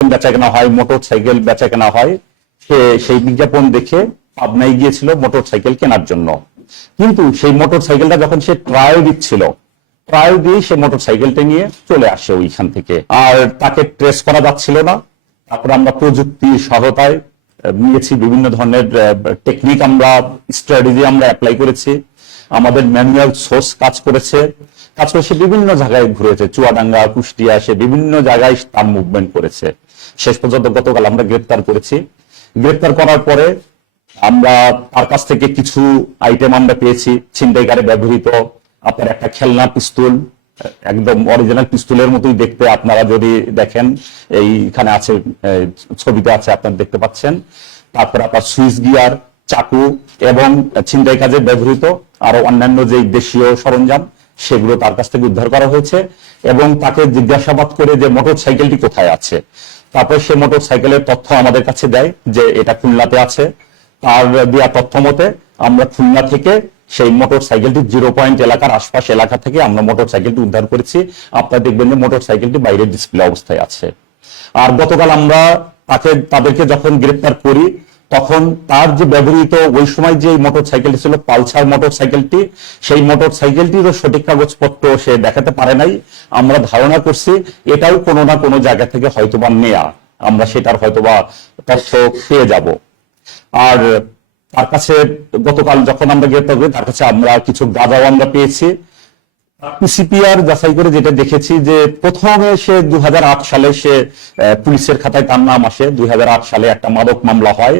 বেচা কেনা হয় মোটর সাইকেল বেচা কেনা হয়, সে সেই বিজ্ঞাপন দেখে পাবনায় গিয়েছিল মোটর সাইকেল কেনার জন্য। কিন্তু সেই মোটর সাইকেলটা যখন সে ট্রায়াল দিচ্ছিল ট্রায়াল দিয়ে সে মোটর সাইকেলটা নিয়ে চলে আসে ওইখান থেকে। আর তাকে ট্রেস করা যাচ্ছিল না। তারপর আমরা প্রযুক্তি সহায়তায় নিয়েছি বিভিন্ন ধরনের টেকনিক আমরা স্ট্র্যাটেজি আমরা অ্যাপ্লাই করেছি। আমাদের ম্যানুয়াল সোর্স কাজ করেছে। করে সে বিভিন্ন জায়গায় ঘুরেছে, চুয়াডাঙ্গা, কুষ্টিয়া, সে বিভিন্ন জায়গায় তার মুভমেন্ট করেছে। শেষ পর্যন্ত গতকাল আমরা গ্রেপ্তার করেছি। গ্রেপ্তার করার পরে আমরা তার কাছ থেকে কিছু আইটেম আমরা পেয়েছি। ছিনতাইকারে ব্যবহৃত আপনার একটা খেলনা পিস্তল, একদম অরিজিনাল পিস্তলের মতোই দেখতে আপনারা যদি দেখেন, এইখানে আছে ছবিতে আছে, আপনারা দেখতে পাচ্ছেন। তারপর আপনার সুইচ গিয়ার, চাকু এবং ছিনতাই কাজে ব্যবহৃত, আরও অন্যান্য যে দেশীয় সরঞ্জাম সেগুলো তার কাছ থেকে উদ্ধার করা হয়েছে এবং তাকে জিজ্ঞাসাবাদ করে যে মোটর সাইকেলটি কোথায় আছে। তারপর সে মোটর সাইকেলের তথ্য আমাদের কাছে দেয় যে এটা খুলনাতে আছে। তার দেওয়া তথ্য মতে, আমরা খুলনা থেকে সেই মোটর সাইকেলটি জিরো পয়েন্ট এলাকার আশপাশ এলাকা থেকে আমরা মোটর সাইকেলটি উদ্ধার করেছি। আপনারা দেখবেন যে মোটর সাইকেলটি বাইরের ডিসপ্লে অবস্থায় আছে। আর গতকাল আমরা তাকে, তাদেরকে যখন গ্রেপ্তার করি তখন তার যে ব্যবহৃত ওই সময় যে মোটর সাইকেলটি ছিল, পালসার মোটর সাইকেলটি সেই মোটর সাইকেলটিরও সঠিক কাগজপত্র সে দেখাতে পারে নাই। আমরা ধারণা করছি এটাও কোনো না কোনো জায়গা থেকে হয়তোবা নেয়া। আমরা সেটার হয়তোবা তথ্য পেয়ে যাব। আর তার কাছে গতকাল যখন আমরা গ্রেপ্তার করি তার কাছে আমরা কিছু গাঁজাও আমরা পেয়েছি। পিসিপিআর যাচাই করে যেটা দেখেছি যে প্রথমে সে দুই সালে সে পুলিশের খাতায় তার নাম আসে। দুই সালে একটা মাদক মামলা হয়।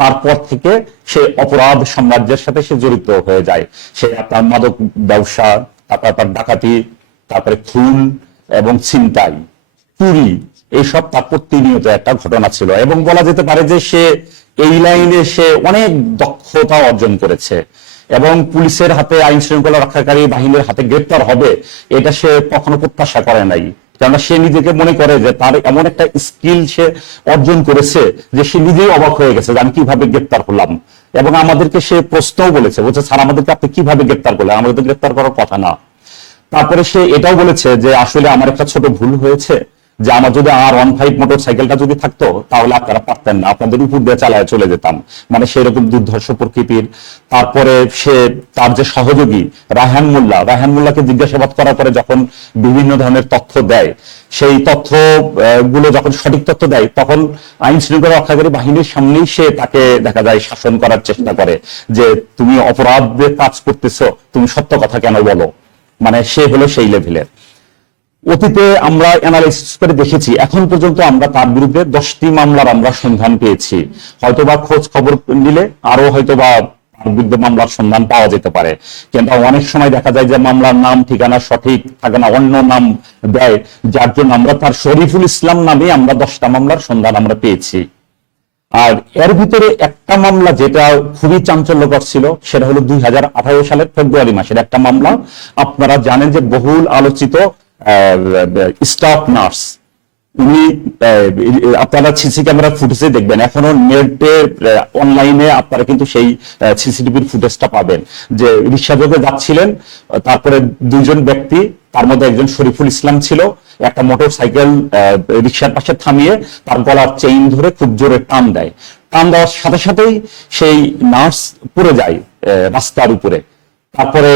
তারপর থেকে সে অপরাধ সাম্রাজ্যের সাথে সে জড়িত হয়ে যায়। সে আপনার মাদক ব্যবসা, তারপর তার ডাকাতি, তারপরে খুন এবং ছিনতাই, চুরি, এইসব তার প্রতিনিয়ত একটা ঘটনা ছিল। এবং বলা যেতে পারে যে সে এই লাইনে সে অনেক দক্ষতা অর্জন করেছে। এবং পুলিশের হাতে আইন শৃঙ্খলা রক্ষাকারী বাহিনীর হাতে গ্রেপ্তার হবে, এটা সে কখনো প্রত্যাশা করে নাই। কেননা সে নিজেকে মনে করে যে তার এমন একটা স্কিল সে অর্জন করেছে যে সে নিজেই অবাক হয়ে গেছে যে আমি কীভাবে গ্রেপ্তার হলাম। এবং আমাদেরকে সে প্রশ্নও বলেছে, বলছে, স্যার, আমাদেরকে আপনি কীভাবে গ্রেপ্তার করলেন? আমাদের গ্রেপ্তার করার কথা না। তারপরে সে এটাও বলেছে যে, আসলে আমার একটা ছোট ভুল হয়েছে। যে আমার যদি আর ওয়ান ফাইভ মোটর সাইকেলটা যদি থাকতো, তাহলে আপনারা পারতেন না। আপনাদের উপর দিয়ে চালায় চলে যেতাম। মানে সেরকম দুর্ধর্ষ প্রকৃতির। তারপরে সে, তার যে সহযোগী, রায়হান মোল্লা, রায়হান মোল্লাকে জিজ্ঞাসাবাদ করার পরে যখন বিভিন্ন ধরনের তথ্য দেয়, সেই তথ্যগুলো যখন সঠিক তথ্য দেয়, তখন আইন শৃঙ্খলা রক্ষাকারী বাহিনীর সামনেই সে তাকে দেখা যায় শাসন করার চেষ্টা করে যে, তুমি অপরাধের কাজ করতেছো, তুমি সত্য কথা কেন বলো? মানে সে হলো সেই লেভেলের অতীতে আমরা অ্যানালাইসিস করে দেখেছি, এখন পর্যন্ত আমরা তার বিরুদ্ধে দশটি মামলার আমরা সন্ধান পেয়েছি। হয়তোবা খোঁজ খবর নিলে আরও হয়তোবা বিরুদ্ধে মামলার সন্ধান পাওয়া যেতে পারে। কিন্তু অনেক সময় দেখা যায় যে মামলার নাম, ঠিকানা সঠিক থাকে না অন্য নাম দেয়, যার জন্য আমরা তার শরীফুল ইসলাম নামে আমরা দশটা মামলার সন্ধান আমরা পেয়েছি। আর এর ভিতরে একটা মামলা যেটা খুবই চাঞ্চল্যকর ছিল, সেটা হলো দুই হাজার আঠারো সালের ফেব্রুয়ারি মাসের একটা মামলা। আপনারা জানেন যে বহুল আলোচিত স্টাফ নার্স উনি আপনারা সিসি ক্যামেরার ফুটেজে দেখবেন। এখনও নেটে অনলাইনে আপনারা কিন্তু সেই সিসিটিভির ফুটেজটা পাবেন। যে রিক্সা রিক্সাযোগে যাচ্ছিলেন, তারপরে দুজন ব্যক্তি, তার মধ্যে একজন শরীফুল ইসলাম ছিল, একটা মোটর সাইকেল রিক্সার পাশে থামিয়ে তার গলার চেইন ধরে খুব জোরে টান দেয়। টান দেওয়ার সাথে সাথেই সেই নার্স পড়ে যায় রাস্তার উপরে। তারপরে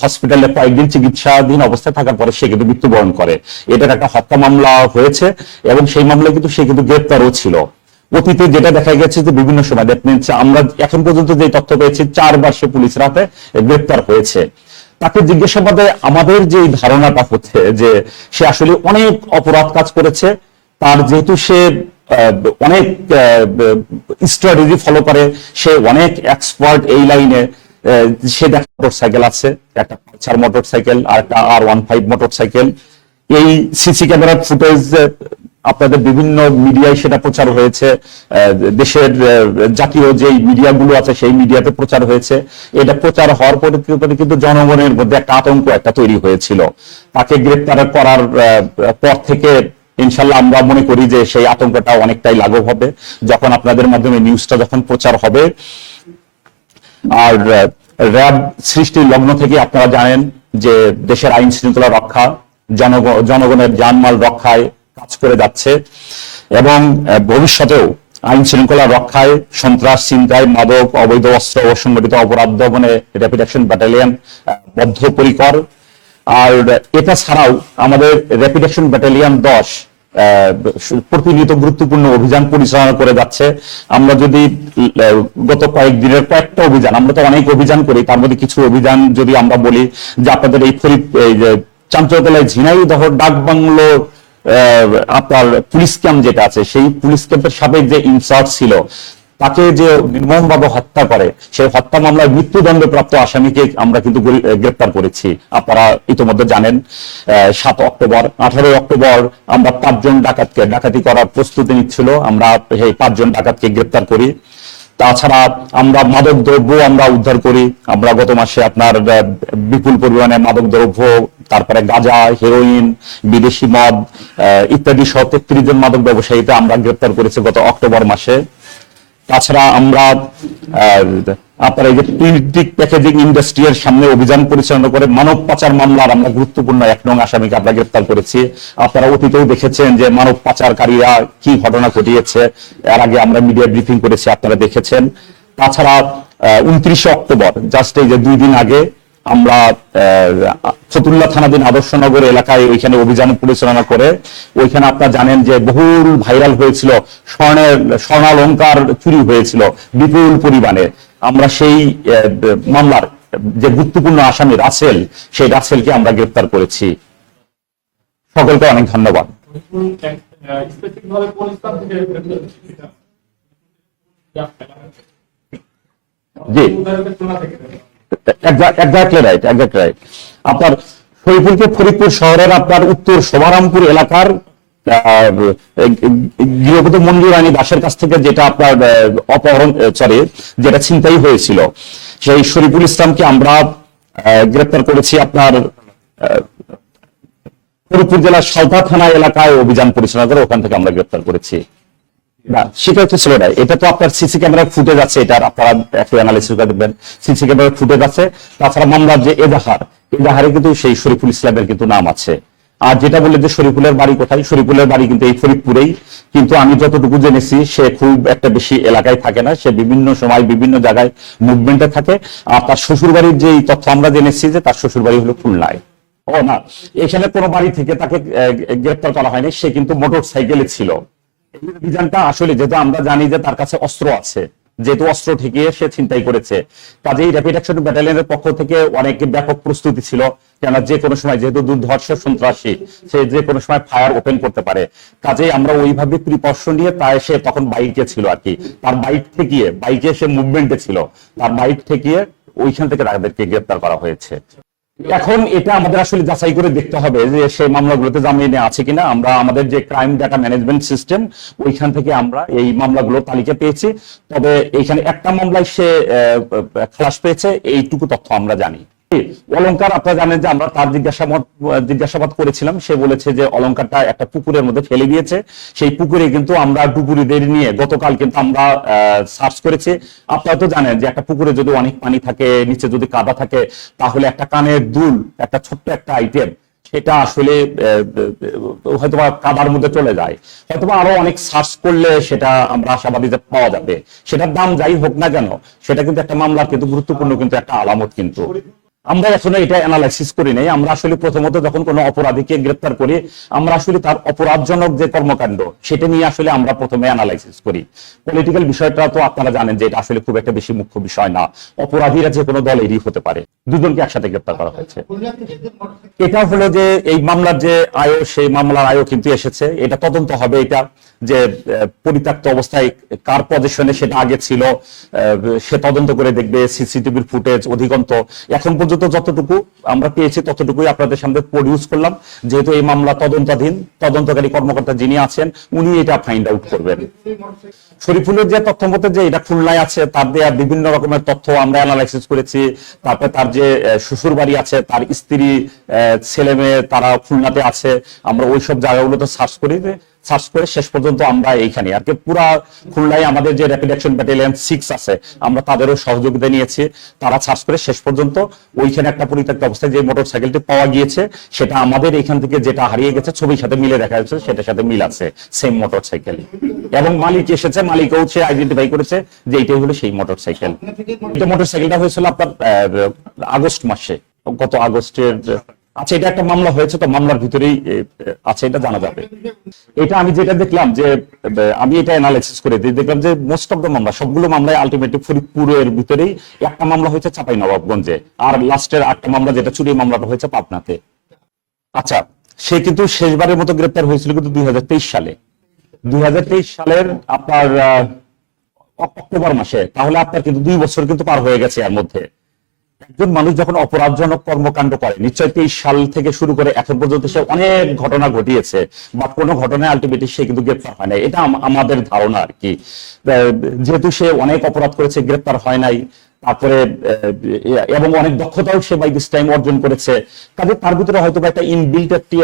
হসপিটালে কয়েকদিন চিকিৎসাধীন অবস্থায় থাকার পরে সে কিন্তু মৃত্যুবরণ করে। এটার একটা হত্যা মামলা হয়েছে এবং সেই মামলায় কিন্তু সে কিন্তু গ্রেপ্তারও ছিল। অতীতে যেটা দেখা গেছে যে বিভিন্ন সময় মিনস আমরা এখন পর্যন্ত যে তথ্য পেয়েছি, চারবার সে পুলিশের হাতে গ্রেপ্তার হয়েছে। তাকে জিজ্ঞাসাবাদে আমাদের যে ধারণাটা হচ্ছে যে সে আসলে অনেক অপরাধ কাজ করেছে, তার যেহেতু সে অনেক স্ট্র্যাটেজি ফলো করে, সে অনেক এক্সপার্ট এই লাইনে সে দেখা মোটর সাইকেল আছে, একটা পালসার মোটর সাইকেল আর একটা R one five motor cycle এই সিসি ক্যামেরার ফুটেজ আপনাদের বিভিন্ন মিডিয়ায় সেটা প্রচার হয়েছে। দেশের জাতীয় যে মিডিয়াগুলো আছে সেই মিডিয়াতে প্রচার হয়েছে। এটা প্রচার হওয়ার পরে কিন্তু জনগণের মধ্যে একটা আতঙ্ক একটা তৈরি হয়েছিল। তাকে গ্রেপ্তার করার পর থেকে ইনশাল্লাহ আমরা মনে করি যে সেই আতঙ্কটা অনেকটাই লাঘব হবে। যখন আপনাদের মাধ্যমে নিউজটা যখন প্রচার হবে আর র্যাব সৃষ্টির লগ্ন থেকে আপনারা জানেন যে দেশের আইন শৃঙ্খলা রক্ষা, জনগ- জনগণের জানমাল রক্ষায় কাজ করে যাচ্ছে এবং ভবিষ্যতেও আইন শৃঙ্খলা রক্ষায় সন্ত্রাস চিন্তায় মাদক, অবৈধ অস্ত্র ও সংগঠিত অপরাধ দমনে র্যাপিড অ্যাকশন ব্যাটালিয়ন বদ্ধপরিকর। আর, এটা ছাড়াও আমাদের র্যাপিড অ্যাকশন ব্যাটালিয়ন দশ প্রতিনিয়ত গুরুত্বপূর্ণ অভিযান পরিচালনা করে যাচ্ছে। আমরা যদি গত কয়েকদিনের কয়েকটা অভিযান, আমরা তো অনেক অভিযান করি, তার মধ্যে কিছু অভিযান যদি আমরা বলি যে আপনাদের এই ফরিদ চাঞ্চলতলায় ঝিনাইদহ ডাক বাংলো আপনার পুলিশ ক্যাম্প যেটা আছে, সেই পুলিশ ক্যাম্পের সাবেক যে ইনচার্জ ছিল তাকে যে নির্মমভাবে হত্যা করে সেই হত্যা মামলায় মৃত্যুদণ্ডপ্রাপ্ত আসামিকে আমরা কিন্তু গরি- গ্রেপ্তার করেছি। আপনারা ইতিমধ্যে জানেন সাত অক্টোবর, আঠারোই অক্টোবর আমরা পাঁচজন ডাকাতকে, ডাকাতি করার প্রস্তুতি নিচ্ছিল। আমরা এই পাঁচজন ডাকাতকে গ্রেপ্তার করি। তাছাড়া আমরা মাদক দ্রব্য আমরা উদ্ধার করি। আমরা গত মাসে আপনার বিপুল পরিমাণে মাদক দ্রব্য, তারপরে গাঁজা, হেরোইন, বিদেশি মদ ইত্যাদি সহ তেত্রিশ জন মাদক ব্যবসায়ীকে আমরা গ্রেপ্তার করেছি গত অক্টোবর মাসে। তাছাড়া আমরা আপনার এই যে প্রিন্টিক প্যাকেজিং ইন্ডাস্ট্রিয়াল সামনে অভিযান পরিচালনা করে মানব পাচার মামলার আমরা গুরুত্বপূর্ণ এক নং আসামিকে আমরা গ্রেপ্তার করেছি। আপনারা অতীতেও দেখেছেন যে মানব পাচারকারীরা কি ঘটনা ঘটিয়েছে, এর আগে আমরা মিডিয়া ব্রিফিং করেছি, আপনারা দেখেছেন। তাছাড়া উনত্রিশে অক্টোবর, জাস্ট এই যে দুই দিন আগে আমরা ফতুল্লা থানাধীন আদর্শনগর এলাকায় ওইখানে অভিযান পরিচালনা করে, ওইখানে আপনারা জানেন যে বহুল ভাইরাল হয়েছিল, স্বর্ণের, স্বর্ণালঙ্কার চুরি হয়েছিল বিপুল পরিমাণে। আমরা সেই মামলার যে গুরুত্বপূর্ণ আসামি রাসেল, সেই রাসেলকে আমরা গ্রেপ্তার করেছি। সকলকে অনেক ধন্যবাদ। জি। এক্স্যাক্টলি রাইট রাইট আপনার ফরিদপুর শহরের আপনার উত্তর শোভারামপুর এলাকার আহ, গৃহবধূ মঞ্জুর রানী দাসের কাছ থেকে যেটা আপনার অপহরণ সরি যেটা ছিনতাই হয়েছিল সেই শরীফুল ইসলামকে আমরা গ্রেপ্তার করেছি আপনার ফরিদপুর জেলার সালতা থানা এলাকায় অভিযান পরিচালনা করে ওখান থেকে আমরা গ্রেপ্তার করেছি। না, সেটা ছিল না এটা তো আপনার সিসি ক্যামেরার ফুটেজ আছে এটার আপনারা একটু অ্যানালিসিস করে দেখবেন। সিসি ক্যামেরার ফুটেজ আছে। তাছাড়া মামলার যে এজাহার, এজাহারে কিন্তু সেই শরীফুল ইসলামের কিন্তু নাম আছে। আর যেটা বললেন যে শরীফুলের বাড়ি কোথায়, শরীফুলের বাড়ি কিন্তু এই ফরিদপুরেই। কিন্তু আমি যতটুকু জেনেছি, সে খুব একটা বেশি এলাকায় থাকে না। সে বিভিন্ন সময় বিভিন্ন জায়গায় মুভমেন্টে থাকে। আর তার শ্বশুর বাড়ির যে তথ্য আমরা জেনেছি যে তার শ্বশুর বাড়ি হলো খুলনায় ও না, এখানে কোনো বাড়ি থেকে তাকে গ্রেপ্তার করা হয়নি। সে কিন্তু মোটর সাইকেলে ছিল। অভিযানটা আসলে যেহেতু আমরা জানি যে তার কাছে অস্ত্র আছে, যেহেতু অস্ত্র সে করেছে। কাজেই র্যাপিড অ্যাকশন ব্যাটালিয়নের পক্ষ থেকে অনেক ব্যাপক প্রস্তুতি ছিল কেন যে কোনো সময় যেহেতু দুর্ধর্ষ সন্ত্রাসী, সে যে কোনো সময় ফায়ার ওপেন করতে পারে। কাজেই আমরা ওইভাবে প্রিপশন নিয়ে তাই সে তখন বাইকে ছিল আর কি। তার বাইক ঠেকিয়ে বাইকে সে মুভমেন্টে ছিল। তার বাইক ঠেকিয়ে ওইখান থেকে তাদেরকে গ্রেপ্তার করা হয়েছে। এখন এটা আমাদের আসলে যাচাই করে দেখতে হবে যে সেই মামলাগুলোতে জামিনে আছে কিনা। আমরা আমাদের যে ক্রাইম ডাটা ম্যানেজমেন্ট সিস্টেম ওইখান থেকে আমরা এই মামলাগুলো তালিকা পেয়েছি। তবে এইখানে একটা মামলায় সে খালাস পেয়েছে, এইটুকু তথ্য আমরা জানি। অলংকার, আপনারা জানেন যে আমরা তার জিজ্ঞাসাবাদ জিজ্ঞাসাবাদ করেছিলাম। সে বলেছে যে অলংকারটা একটা পুকুরের মধ্যে ফেলে দিয়েছে। সেই পুকুরে কিন্তু আমরা ডুবুরিদের নিয়ে গতকাল কিন্তু আমরা সার্চ করেছি। আপনারা তো জানেন যে একটা পুকুরে যদি অনেক পানি থাকে, নিচে যদি কাদা থাকে, তাহলে একটা কানের দুল, একটা ছোট্ট একটা আইটেম, সেটা আসলে হয়তো কাদার মধ্যে চলে যায়। হয়তো আরও অনেক সার্চ করলে সেটা আমরা আশাবাদী যে পাওয়া যাবে। সেটার দাম যাই হোক না কেন, সেটা কিন্তু একটা মামলার কিন্তু গুরুত্বপূর্ণ কিন্তু একটা আলামত কিন্তু। আমরা আসলে এটা অ্যানালাইসিস করি নাই। আমরা আসলে প্রথমত যখন কোনো অপরাধীকে গ্রেপ্তার করি, আমরা আসলে তার অপরাধজনক যে কর্মকাণ্ড, সেটা নিয়ে আসলে আমরা প্রথমে অ্যানালাইসিস করি। পলিটিক্যাল বিষয়টা তো আপনারা জানেন যে এটা আসলে খুব একটা বেশি মুখ্য বিষয় না। অপরাধীরা যে কোনো দলেরই হতে পারে। দুজনকে একসাথে গ্রেপ্তার করা হয়েছে। এটা হলো যে এই মামলার যে আয়ো, সেই মামলার আয়ো কিন্তু এসেছে। এটা তদন্ত হবে এটা যে পরিত্যক্ত অবস্থায় কার পজিশনে সেটা আগে ছিল। সে তদন্ত করে দেখবে, সিসিটিভির ফুটেজ অধিকন্ত এখন পর্যন্ত যতটুকু আমরা পেয়েছি ততটুকুই আপনাদের সামনে প্রডিউস করলাম। যেহেতু এই মামলা তদন্তাধীন, তদন্তকারী কর্মকর্তা যিনি আছেন, উনি এটা ফাইন্ড আউট করবেন। শরীফুলের যে তথ্য মতে যে এটা খুলনায় আছে, তার দেয়া বিভিন্ন রকমের তথ্য আমরা অ্যানালাইসিস করেছি। তারপরে তার যে শ্বশুর বাড়ি আছে, তার স্ত্রী ছেলে মেয়ে তারা খুলনাতে আছে। আমরা ওইসব জায়গাগুলোতে সার্চ করি। সার্চ করে শেষ পর্যন্ত আমরা এইখানে আর কি পুরা খুলনায় আমাদের যে র্যাপিড অ্যাকশন ব্যাটালিয়ন সিক্স আছে, আমরা তাদেরও সহযোগিতা নিয়েছি। তারা সার্চ করে শেষ পর্যন্ত ওইখানে একটা পরিত্যক্ত অবস্থায় যে মোটর সাইকেলটি পাওয়া গিয়েছে, সেটা আমাদের এখান থেকে যেটা হারিয়ে গেছে, ছবির সাথে মিলে দেখা যাচ্ছে, সেটার সাথে মিল আছে সেম মোটর সাইকেল এবং মালিক এসেছে, মালিকও সে আইডেন্টিফাই করেছে যে এইটাই হলো সেই মোটর সাইকেল মোটর সাইকেলটা হয়েছিল আপনার আগস্ট মাসে, গত আগস্টের আচ্ছা এটা একটা মামলা হয়েছে, তো মামলার ভিতরেই আছে এটা জানা যাবে। এটা আমি যেটা দেখলাম যে আমি এটা অ্যানালাইসিস করে দিই দেখলাম যে মোস্ট অফ দ্য মামলা, সবগুলো মামলায় আলটিমেটলি ফরিদপুরের ভিতরেই একটা মামলা হয়েছে চাপাই নবাবগঞ্জে আর লাস্টের আটটা মামলা যেটা চুরি মামলাটা হয়েছে পাবনাতে। আচ্ছা সে কিন্তু শেষবারের মতো গ্রেপ্তার হয়েছিল কিন্তু দুই হাজার তেইশ সালে। দুই হাজার তেইশ সালের আপনার অক্টোবর মাসে, তাহলে আপনার কিন্তু দুই বছর কিন্তু পার হয়ে গেছে এর মধ্যে। একজন মানুষ যখন অপরাধজনক কর্মকাণ্ড করে, নিশ্চয় তেইশ সাল থেকে শুরু করে এখন পর্যন্ত সে অনেক ঘটনা ঘটিয়েছে বা কোনো ঘটনায় আলটিমেটলি সে কিন্তু গ্রেপ্তার হয় নাই। এটা আমাদের ধারণা আর কি। যেহেতু সে অনেক অপরাধ করেছে, গ্রেপ্তার হয় নাই, তারপরে এবং অনেক দক্ষতাও সে বাই দিস টাইম অর্জন করেছে। কাজে তার ভিতরে হয়তো একটা ইনবিল্ট একটি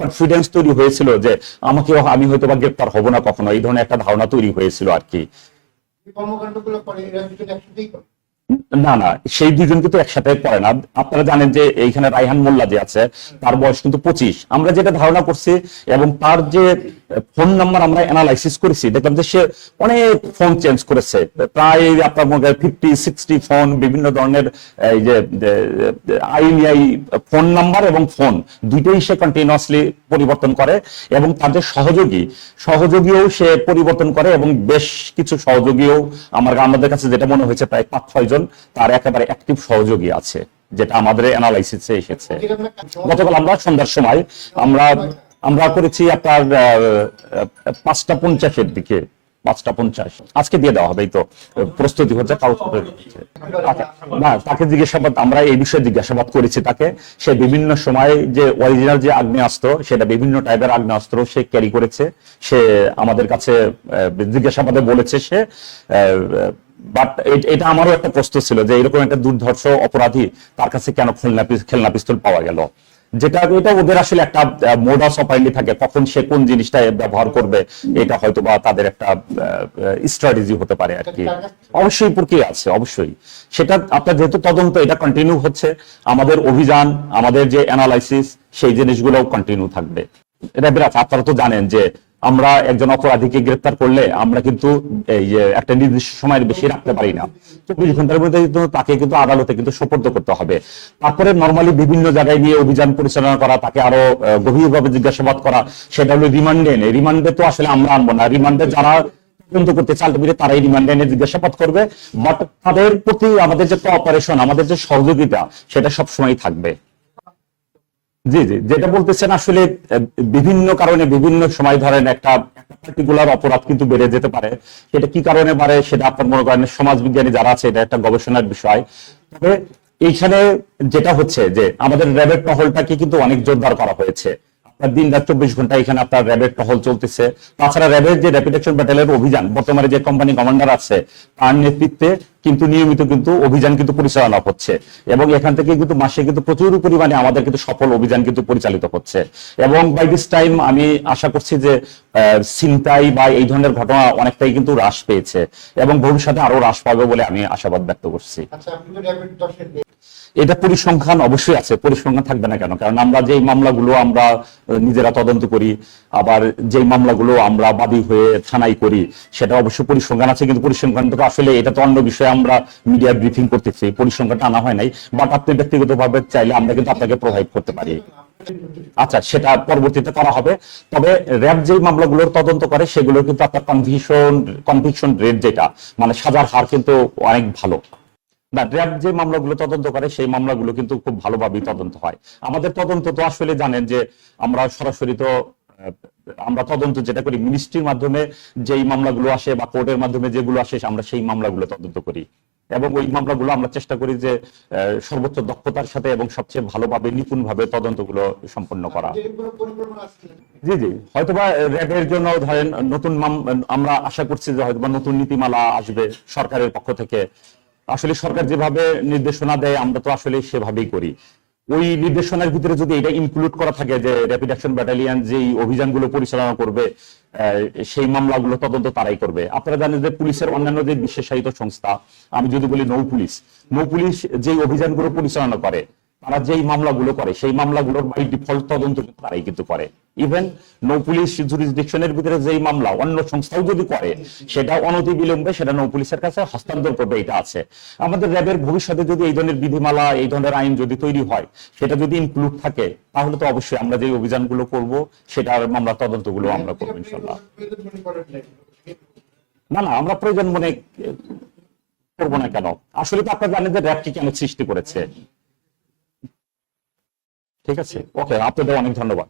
কনফিডেন্স তৈরি হয়েছিল যে আমাকে আমি হয়তো বা গ্রেপ্তার হব না কখনো। এই ধরনের একটা ধারণা তৈরি হয়েছিল আর কি। কর্মকাণ্ডগুলো করে, এরা দুজন একসাথেই করে। না না, সেই দুজন কিন্তু একসাথে পড়ে না। আপনারা জানেন যে এইখানে রায়হান মোল্লা যে আছে, তার বয়স কিন্তু পঁচিশ। আমরা যেটা ধারণা করছি এবং তার যে ফোন নাম্বার আমরা অ্যানালাইসিস করেছি, দেখলাম যে সে অনেক ফোন চেঞ্জ করেছে। প্রায় আপনার মধ্যে ফিফটি সিক্সটি ফোন বিভিন্ন ধরনের এই যে আইএমআই ফোন নাম্বার এবং ফোন দুইটাই সে কন্টিনিউয়াসলি পরিবর্তন করে এবং যে সহযোগী, সহযোগীও সে পরিবর্তন করে এবং বেশ কিছু সহযোগীও আমার, আমাদের কাছে যেটা মনে হয়েছে প্রায় পাঁচ, ছয় জন, তার একেবারে অ্যাক্টিভ সহযোগী আছে, যেটা আমাদের অ্যানালাইসিসে এসেছে। গতকাল আমরা সন্ধ্যার সময় আমরা আমরা করেছি আপনার পাঁচটা পঞ্চাশের দিকে, পাঁচটা পঞ্চাশ। আজকে দিয়ে দেওয়া হবে তো, প্রস্তুতি হচ্ছে না, তাকে জিজ্ঞাসাবাদ, আমরা এই বিষয়ে জিজ্ঞাসাবাদ করেছি তাকে। সে বিভিন্ন সময় যে অরিজিনাল যে আগ্নেয়াস্ত্র, সেটা বিভিন্ন টাইপের আগ্নেয়াস্ত্র সে ক্যারি করেছে। সে আমাদের কাছে জিজ্ঞাসাবাদে বলেছে সে বাট এটা আমারও একটা প্রশ্ন ছিল যে এরকম একটা দুর্ধর্ষ অপরাধী তার কাছে কেন খেলনা খেলনা পিস্তল পাওয়া গেল? যেটা এটা ওদের আসলে একটা মোডাস অপারেন্ডি থাকে কখন সে কোন জিনিসটা ব্যবহার করবে, এটা হয়তো বা তাদের একটা স্ট্র্যাটেজি হতে পারে আর কি। অবশ্যই প্রক্রিয়া আছে, অবশ্যই। সেটা আপনার যেহেতু তদন্ত, এটা কন্টিনিউ হচ্ছে। আমাদের অভিযান, আমাদের যে অ্যানালাইসিস সেই জিনিসগুলোও কন্টিনিউ থাকবে। এটা বিরাট, আপনারা তো জানেন যে আমরা একজন অপরাধীকে গ্রেপ্তার করলে আমরা কিন্তু একটা নির্দিষ্ট সময়ের বেশি রাখতে পারি না। চব্বিশ ঘণ্টার মধ্যে তাকে কিন্তু আদালতে কিন্তু সোপর্দ করতে হবে। তারপরে নর্মালি বিভিন্ন জায়গায় নিয়ে অভিযান পরিচালনা করা, তাকে আরও গভীরভাবে জিজ্ঞাসাবাদ করা, সেটা হলো রিমান্ডে এনে। রিমান্ডে তো আসলে আমরা আনব না। রিমান্ডে যারা তদন্ত করতে চাল টিভিতে তারাই রিমান্ডে এনে জিজ্ঞাসাবাদ করবে। বাট তাদের প্রতি আমাদের যে কোঅপারেশন আমাদের যে সহযোগিতা, সেটা সবসময় থাকবে। জি জি। যেটা বলতেছেন আসলে বিভিন্ন কারণে বিভিন্ন সময় ধরেন একটা পার্টিকুলার অপরাধ কিন্তু বেড়ে যেতে পারে। সেটা কি কারণে বাড়ে সেটা আপনার মনে করেন সমাজ বিজ্ঞানী যারা আছে, এটা একটা গবেষণার বিষয়। তবে এইখানে যেটা হচ্ছে যে, আমাদের র্যাবের টহলটাকে কিন্তু অনেক জোরদার করা হয়েছে। আপনার দিন রাত চব্বিশ ঘণ্টা এখানে আপনার র্যাবের টহল চলতেছে। তাছাড়া র্যাবের যে র্যাপিড অ্যাকশন ব্যাটালিয়নের অভিযান বর্তমানে যে কোম্পানি কমান্ডার আছে তার নেতৃত্বে কিন্তু নিয়মিত কিন্তু অভিযান কিন্তু পরিচালনা হচ্ছে। এবং এখান থেকে কিন্তু মাসে কিন্তু প্রচুর পরিমাণে আমাদের কিন্তু সফল অভিযান কিন্তু পরিচালিত হচ্ছে। এবং বাই দিস টাইম আমি আশা করছি যে আহ, ছিনতাই বা এই ধরনের ঘটনা অনেকটাই কিন্তু হ্রাস পেয়েছে। এবং ভবিষ্যতে আরও হ্রাস পাবে বলে আমি আশাবাদ ব্যক্ত করছি। এটা পরিসংখ্যান অবশ্যই আছে, পরিসংখ্যান থাকবে না কেন? কারণ আমরা যেই মামলাগুলো আমরা নিজেরা তদন্ত করি, আবার যেই মামলাগুলো আমরা বাদী হয়ে থানায় করি, সেটা অবশ্যই পরিসংখ্যান আছে, কিন্তু পরিসংখ্যান তো আসলে এটা তো অন্য বিষয়ে আমরা মিডিয়া ব্রিফিং করতেছি, পরিসংখ্যানটা আনা হয় নাই বাট আপনি ব্যক্তিগতভাবে চাইলে আমরা কিন্তু আপনাকে প্রোভাইড করতে পারি। আচ্ছা সেটা পরবর্তীতে করা হবে, তবে র্যাব যে মামলাগুলোর তদন্ত করে সেগুলো কিন্তু আপনার কনভিকশন কনভিকশন রেট যেটা মানে সাজার হার কিন্তু অনেক ভালো। না র্যাব যে মামলাগুলো তদন্ত করে, সেই মামলাগুলো কিন্তু খুব ভালোভাবেই তদন্ত হয়। আমাদের তদন্ত তো আসলে জানেন যে আমরা সরাসরি তো আমরা তদন্ত যেটা করি মিনিস্ট্রির মাধ্যমে যেই মামলাগুলো আসে বা কোর্টের মাধ্যমে যেগুলো আসে, আমরা সেই মামলাগুলো তদন্ত করি। এবং ওই মামলাগুলো আমরা চেষ্টা করি যে সর্বোচ্চ দক্ষতার সাথে এবং সবচেয়ে ভালোভাবে, নিপুণভাবে তদন্তগুলো সম্পন্ন করা। জি জি। হয়তোবা র্যাবের জন্য ধরেন নতুন আমরা আশা করছি যে হয়তোবা নতুন নীতিমালা আসবে সরকারের পক্ষ থেকে। আসলে সরকার যেভাবে নির্দেশনা দেয়, আমরা তো আসলে সেভাবেই করি। ওই নির্দেশনার ভিতরে যদি এটা ইনক্লুড করা থাকে যে র্যাপিড অ্যাকশন ব্যাটালিয়ান যেই অভিযানগুলো পরিচালনা করবে সেই মামলাগুলো তদন্ত তারাই করবে। আপনারা জানেন যে পুলিশের অন্যান্য যে বিশেষায়িত সংস্থা, আমি যদি বলি নৌ পুলিশ নৌ পুলিশ যেই অভিযানগুলো পরিচালনা করে তারা যেই মামলাগুলো করে, সেই মামলাগুলোর বাই ডিফল্ট তদন্ত কিন্তু তারাই কিন্তু করে। ইভেন নৌ পুলিশ জুরিসডিকশনের ভিতরে যেই মামলা অন্য সংস্থাও যদি করে সেটা অনতি বিলম্বে সেটা নৌ পুলিশের কাছে হস্তান্তর করবে, এটা আছে। আমাদের র্যাবের ভবিষ্যতে যদি এই ধরনের বিধিমালা, এই ধরনের আইন যদি তৈরি হয়, সেটা যদি ইনক্লুড থাকে, তাহলে তো অবশ্যই আমরা যে অভিযানগুলো করব, সেটার মামলা তদন্তগুলো আমরা করব ইনশাল্লাহ। না না, আমরা প্রয়োজন মনে করব না কেন? আসলে তো আপনারা জানেন যে র্যাবকে কেন সৃষ্টি করেছে। ঠিক আছে? ওকে আপনাদের অনেক ধন্যবাদ।